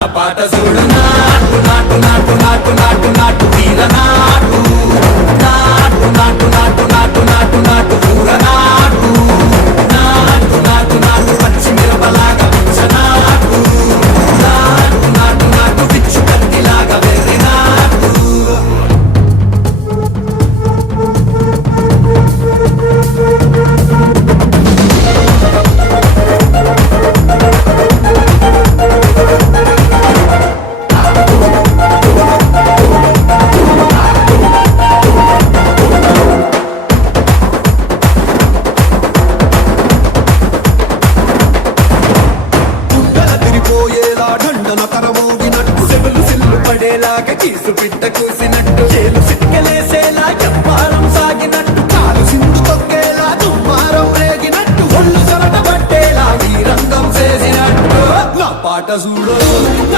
పాట చూడు నాటు నాటు నాటు నాటు నాటు నాటు వీర నాటు నాటు నాటు నాటు నాటు నాటు నాటు పూర నాటు నాటు నాటు నాటు పచ్చి మిరపలాగా పిచ్చ నాటు నాటు నాటు నాటు పిచ్చు కత్తిలాగా వెర్రి నాటు కీసు పిట్ట కూసినట్టు చేలు సిక్కలేసేలా చెప్పారం సాగినట్టు కాలు సింధు తొక్కేలా దుమ్మారం రేగినట్టు ఒళ్ళు సరట పట్టేలా ఈ రంగం చేసినట్టు నా పాట చూడు